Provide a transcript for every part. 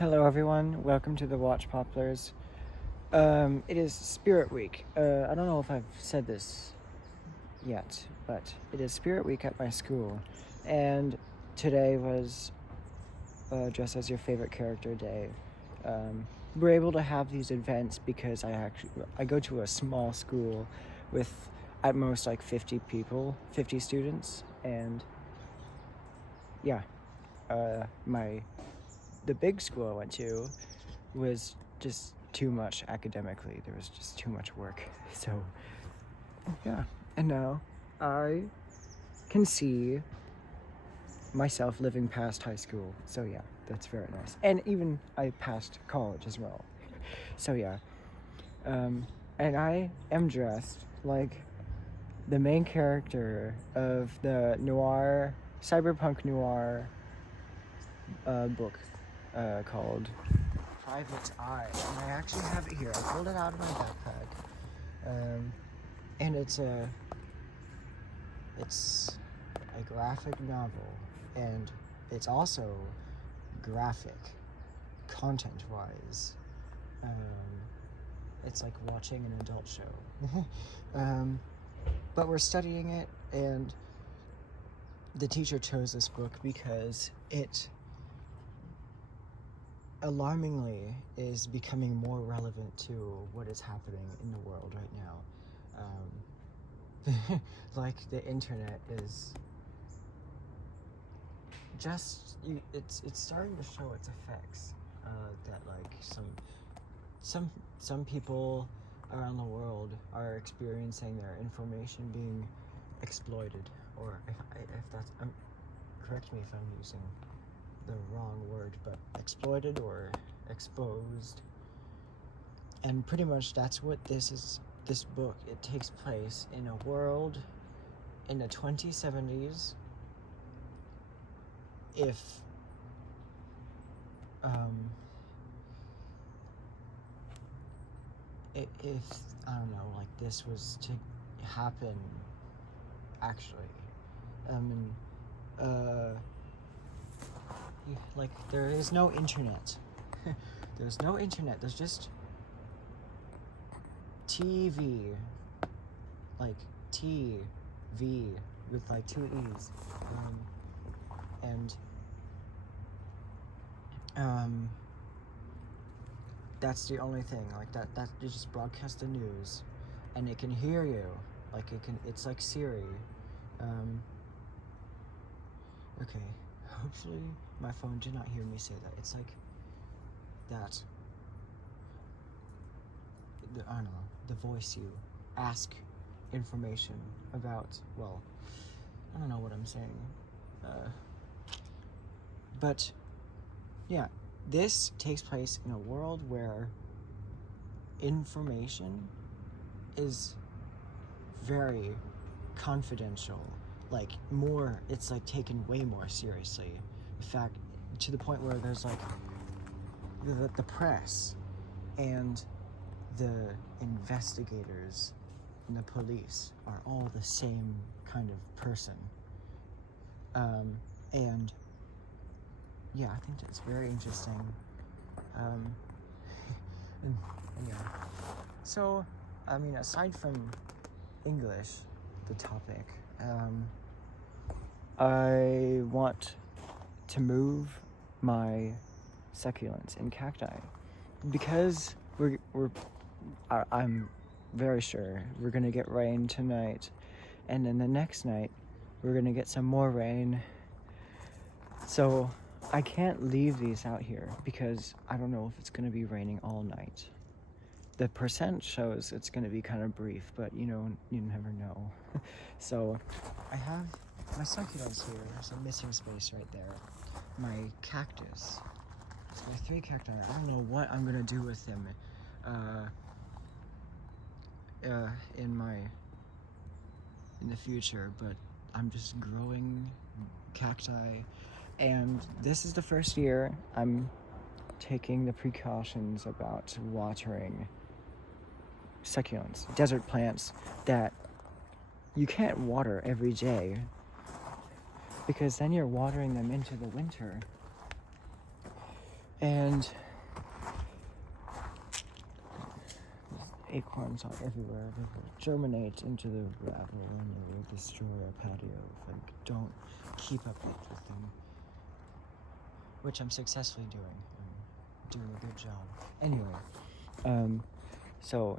Hello everyone, welcome to the Watch Poplars. It is Spirit Week. I don't know if I've said this yet, but it is Spirit Week at my school, and today was Dress as Your Favorite Character Day. We're able to have these events because I go to a small school with at most like 50 people, 50 students, and yeah, the big school I went to was just too much academically. There was just too much work. So, yeah. And now I can see myself living past high school. So, yeah, that's very nice. And even I passed college as well. So, yeah. And I am dressed like the main character of the cyberpunk noir book called Private Eye, and I actually have it here. I pulled it out of my backpack, and it's a graphic novel, and it's also graphic, content-wise. It's like watching an adult show, but we're studying it, and the teacher chose this book because it alarmingly is becoming more relevant to what is happening in the world right now. Like the internet is just it's starting to show its effects, that like some people around the world are experiencing their information being exploited, or if that's correct me if I'm using the wrong word, but exploited or exposed. And pretty much that's what this book. It takes place in a world in the 2070s. If I don't know, like this was to happen actually, like there is no internet. There's no internet. There's just TV, like TV with like two E's, and that's the only thing. Like that you just broadcast the news, and it can hear you. Like it's like Siri. Okay. Hopefully my phone did not hear me say that. It's like that. I don't know, the voice you ask information about. Well, I don't know what I'm saying. But yeah, this takes place in a world where information is very confidential. Like it's like taken way more seriously. In fact, to the point where there's like the press and the investigators and the police are all the same kind of person. And yeah, I think that's very interesting. And yeah. So, I mean, aside from English, the topic, I want to move my succulents and cacti because I'm very sure we're gonna get rain tonight, and then the next night we're gonna get some more rain. So I can't leave these out here because I don't know if it's gonna be raining all night. The percent shows it's gonna be kind of brief, but you never know. So I have my succulents here. There's a missing space right there. My cactus. It's my 3 cacti. I don't know what I'm gonna do with them in the future, but I'm just growing cacti, and this is the first year I'm taking the precautions about watering succulents, desert plants that you can't water every day because then you're watering them into the winter. And acorns are everywhere. They will germinate into the gravel and they will destroy our patio if I don't keep up with them. Which I'm successfully doing. I'm doing a good job. Anyway, so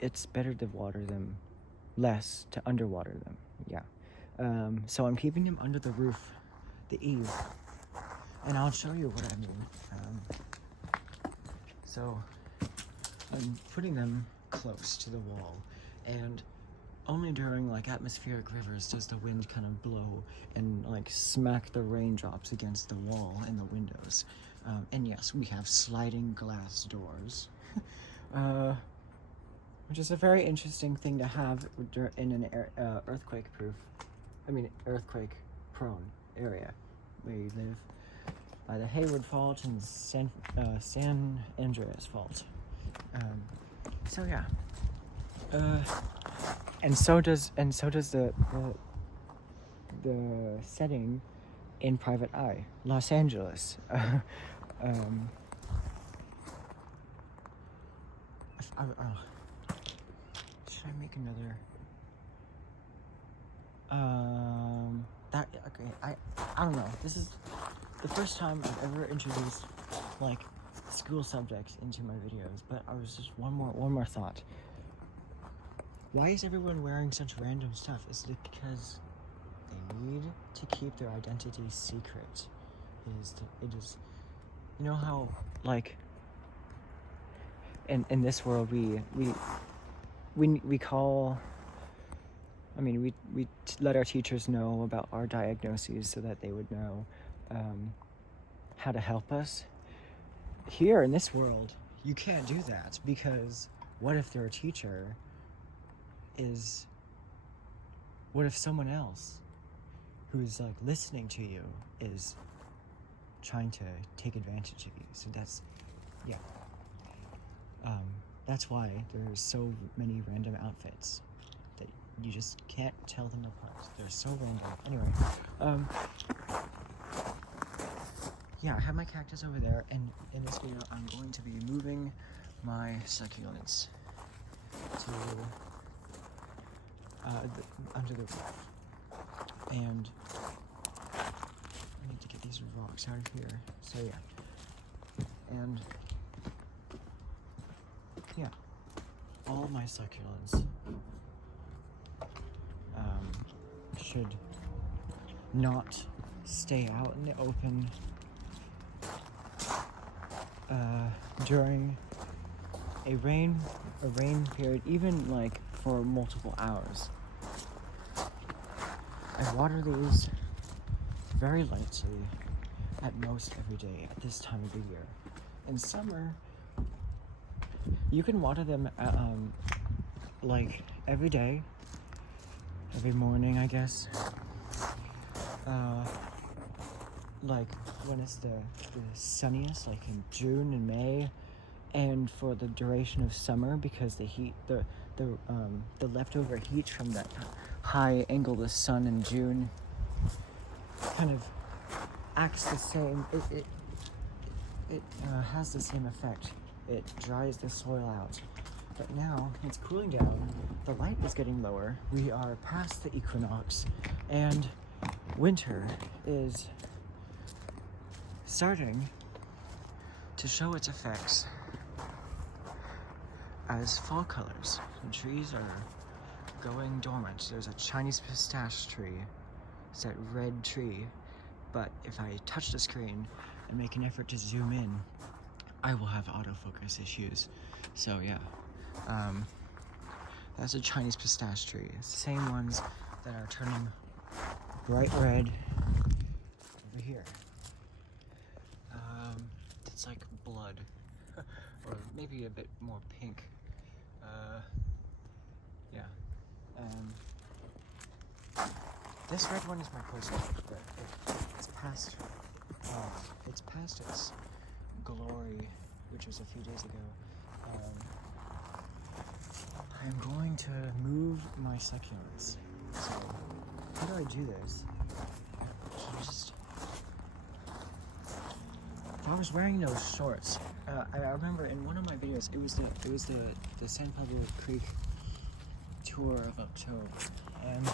it's better to water them less to underwater them. Yeah. So I'm keeping them under the roof, the eave, and I'll show you what I mean. So I'm putting them close to the wall, and only during like atmospheric rivers does the wind kind of blow and like smack the raindrops against the wall and the windows. And yes, we have sliding glass doors, which is a very interesting thing to have in an earthquake-prone area where you live by the Hayward Fault and San Andreas Fault. So yeah. And so does the setting in Private Eye, Los Angeles. Should I make another? I don't know. This is the first time I've ever introduced like school subjects into my videos, but I was just one more thought. Why is everyone wearing such random stuff? Is it because they need to keep their identity secret? It is, you know how like in this world we call. I mean, we let our teachers know about our diagnoses so that they would know how to help us. Here in this world, you can't do that because what if their teacher is... What if someone else who's like listening to you is trying to take advantage of you? So that's, yeah. That's why there's so many random outfits that you just can't tell them apart. They're so random. Anyway, yeah, I have my cactus over there, and in this video, I'm going to be moving my succulents to under the roof. And I need to get these rocks out of here. So yeah, and yeah, all my succulents should not stay out in the open during a rain period, even like for multiple hours. I water these very lightly at most every day at this time of the year. In summer, you can water them like every day, every morning, I guess. Like when it's the sunniest, like in June and May, and for the duration of summer, because the heat, the leftover heat from that high angle of the sun in June kind of acts the same. It has the same effect. It dries the soil out. But now it's cooling down. The light is getting lower. We are past the equinox, and winter is starting to show its effects as fall colors. The trees are going dormant. There's a Chinese pistache tree. It's that red tree. But if I touch the screen and make an effort to zoom in, I will have autofocus issues. So yeah, that's a Chinese pistache tree. It's the same ones that are turning bright red over here. It's like blood, or maybe a bit more pink. Yeah. This red one is my closest, but it's past its glory, which was a few days ago. I'm going to move my succulents. So, how do I do this? If I was wearing those shorts. I remember in one of my videos, it was the San Pablo Creek tour of October, and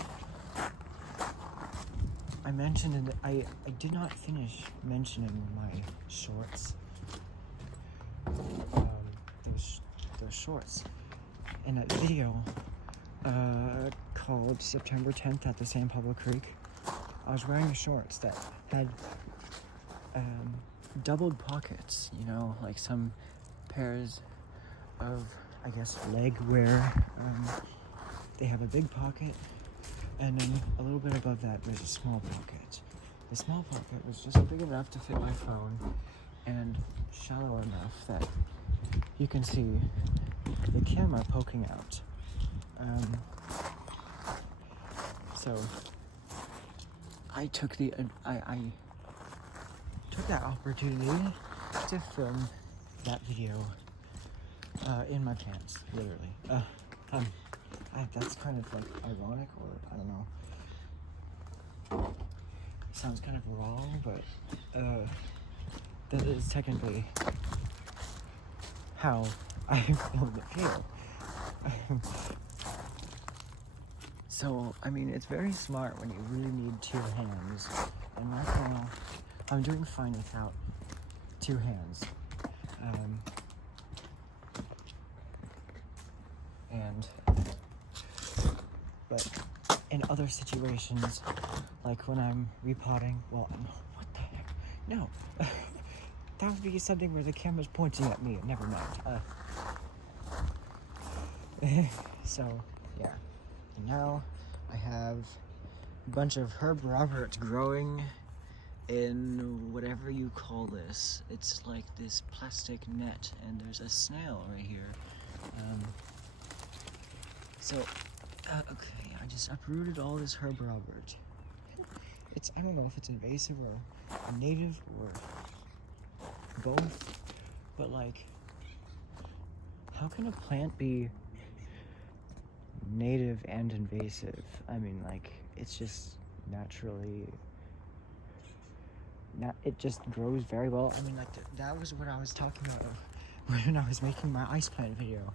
I mentioned I did not finish mentioning my shorts. Those shorts in that video called September 10th at the San Pablo Creek. I was wearing shorts that had doubled pockets, you know, like some pairs of, I guess, leg wear. They have a big pocket, and then a little bit above that there's a small pocket. The small pocket was just big enough to fit my phone and shallow enough that you can see the camera poking out. So I took I took that opportunity to film that video in my pants, literally. That's kind of like ironic, or I don't know. It sounds kind of wrong, but that is technically how I filmed the video. So, I mean, it's very smart when you really need two hands. And right now, I'm doing fine without two hands. But in other situations, like when I'm repotting, well, what the heck? No. That would be something where the camera's pointing at me. Never mind. So, yeah. And now I have a bunch of Herb Roberts growing in whatever you call this. It's like this plastic net, and there's a snail right here. Okay, I just uprooted all this Herb Robert. I don't know if it's invasive or native or both, but like, how can a plant be native and invasive? I mean, like, it's just naturally, it just grows very well. I mean, like, that was what I was talking about when I was making my ice plant video.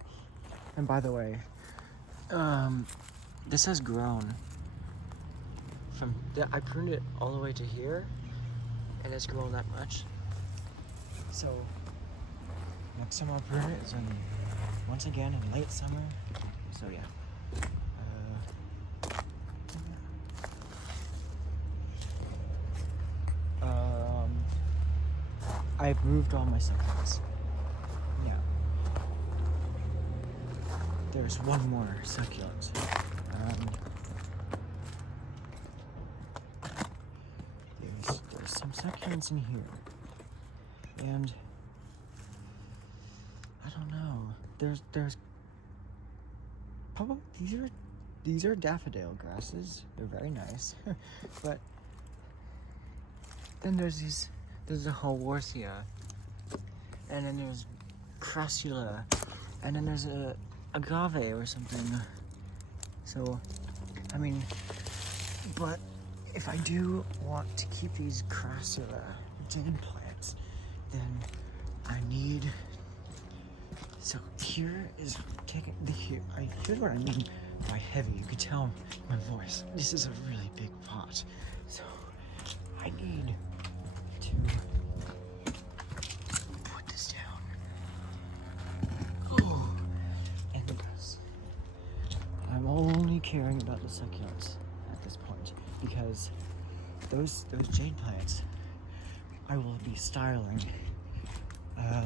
And by the way, this has grown from, I pruned it all the way to here, and it's grown that much. So, next time I'll prune it is once again in late summer. So yeah. I've moved all my succulents. Yeah. There's one more succulent. There's some succulents in here. And I don't know. There's probably these are daffodil grasses. They're very nice. But then there's a Haworthia, and then there's Crassula, and then there's a agave or something. So, I mean, but if I do want to keep these Crassula jade plants, then I need. So here's what I mean by heavy. You could tell my voice. This is a really big pot, so I need to put this down. Oh, and I'm only caring about the succulents at this point, because those jade plants I will be styling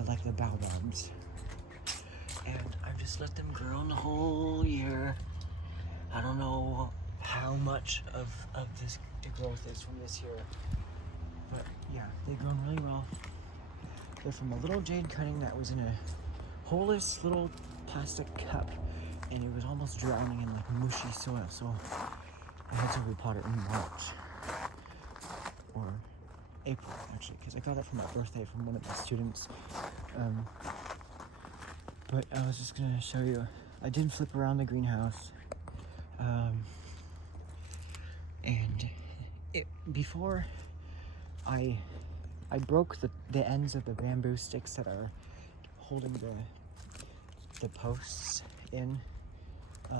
like the baobabs, and I've just let them grow the whole year. I don't know how much of this the growth is from this year, but yeah, they've grown really well. They're from a little jade cutting that was in a holeless little plastic cup, and it was almost drowning in like mushy soil, so I had to repot it in March or April, actually, because I got it for my birthday from one of my students. But I was just gonna show you, I did flip around the greenhouse, and before I I broke the ends of the bamboo sticks that are holding the posts in,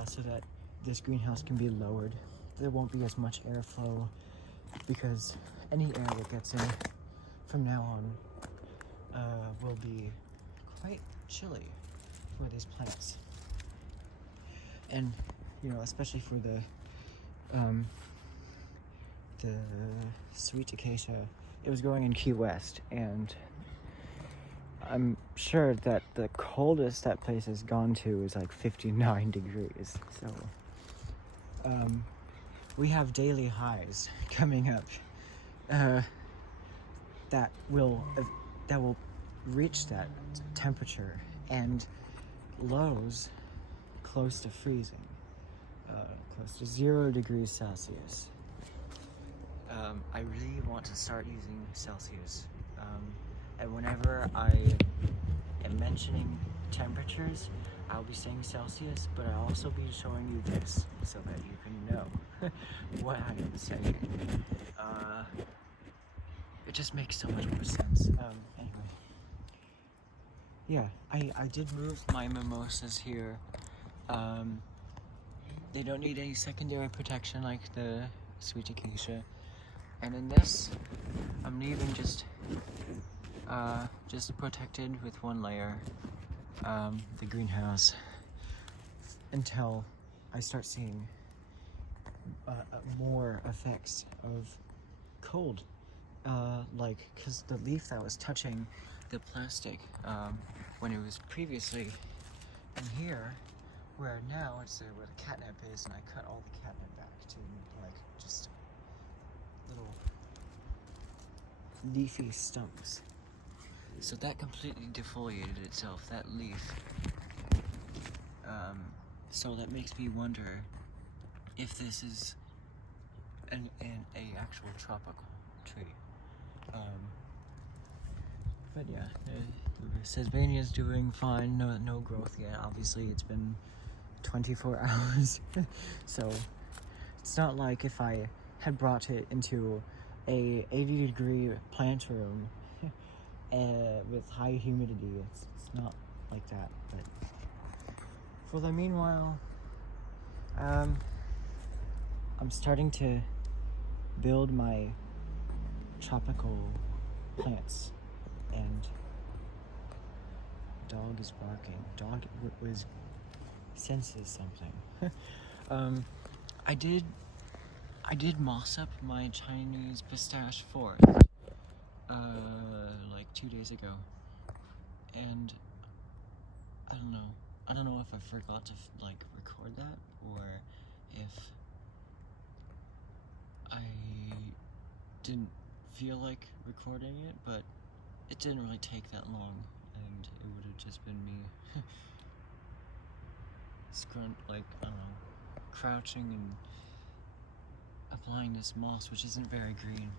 so that this greenhouse can be lowered. There won't be as much airflow because any air that gets in from now on will be quite chilly for these plants. And especially for the sweet acacia, it was growing in Key West, and I'm sure that the coldest that place has gone to is like 59 degrees. So we have daily highs coming up that will reach that temperature, and lows close to freezing, close to 0 degrees Celsius. I really want to start using Celsius, and whenever I am mentioning temperatures, I'll be saying Celsius, but I'll also be showing you this so that you can know what I am saying. It just makes so much more sense. Anyway. Yeah, I did move my mimosas here. They don't need any secondary protection like the sweet acacia. And in this, I'm leaving just protected with one layer, the greenhouse, until I start seeing more effects of cold. Like, because the leaf that was touching the plastic when it was previously in here, where now it's there where the catnip is, and I cut all the catnip back to like just little leafy stumps. So that completely defoliated itself, that leaf. So that makes me wonder if this is an actual tropical tree. But yeah, the Sesbania's doing fine. No growth yet. Obviously, it's been 24 hours, so it's not like if I had brought it into a 80-degree plant room with high humidity. It's not like that. But for the meanwhile, I'm starting to build my tropical plants, and dog is barking. Dog senses something. I did moss up my Chinese pistache forest like 2 days ago, and I don't know if I forgot to like record that, or if I didn't feel like recording it, but it didn't really take that long, and it would have just been me crouching and applying this moss, which isn't very green,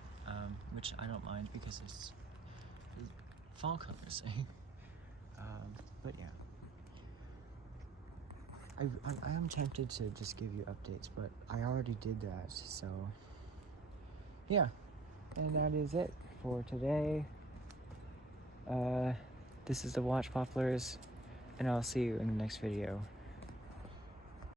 which I don't mind because it's fall colors. But yeah, I am tempted to just give you updates, but I already did that, so yeah. And that is it for today. This is the Watch Poplars, and I'll see you in the next video.